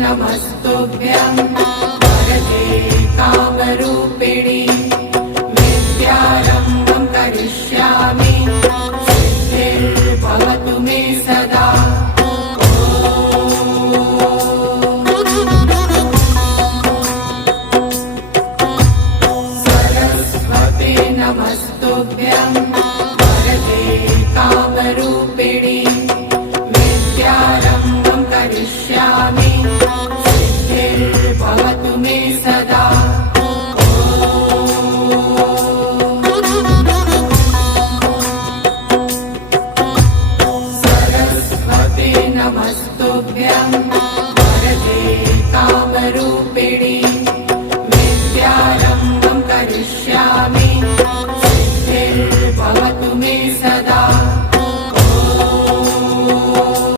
नमस्तुभ्यं वरदे कामरूपिणि विद्यारम्भं करिष्यामि सिद्धिर्भवतु मे सदा। सरस्वते नमस्तुभ्यं वरदे कामरूपिणि विद्यारम्भं करिष्यामि सिद्धिर्भवतु मे सदा। सरस्वते नमस्तुभ्यं